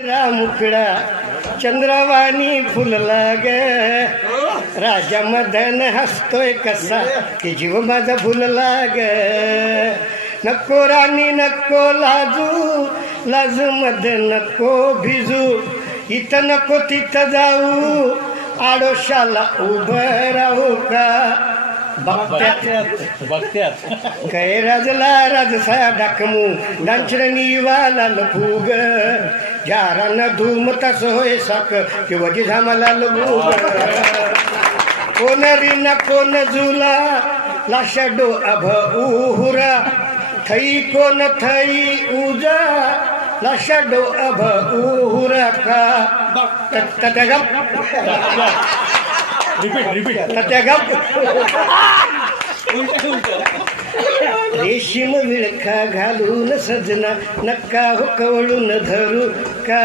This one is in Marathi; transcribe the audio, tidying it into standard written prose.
मुखडा चंद्रवाणी फुलला ग राजा मदन हसतोय कसा की जीव माझा फुलला ग नको राणी नको लाजू लाज मद नको भिजू इथं नको तिथं जाऊ आडोशाला उभं राहू का बघत्यात कैराजला राजसा डाकमू डांचरणी वाला लफूग जारान धूम तस होय साक किंवा जिझामाला लबूग कोण रिना कोण झुला लाशाडो अभ उहुरा थई कोण थई उजा लाशाडो अभ उहुरा का तत्यागम रिपीट तत्यागम रेशीम विळखा घालून सजना नका हो कवळून धरू का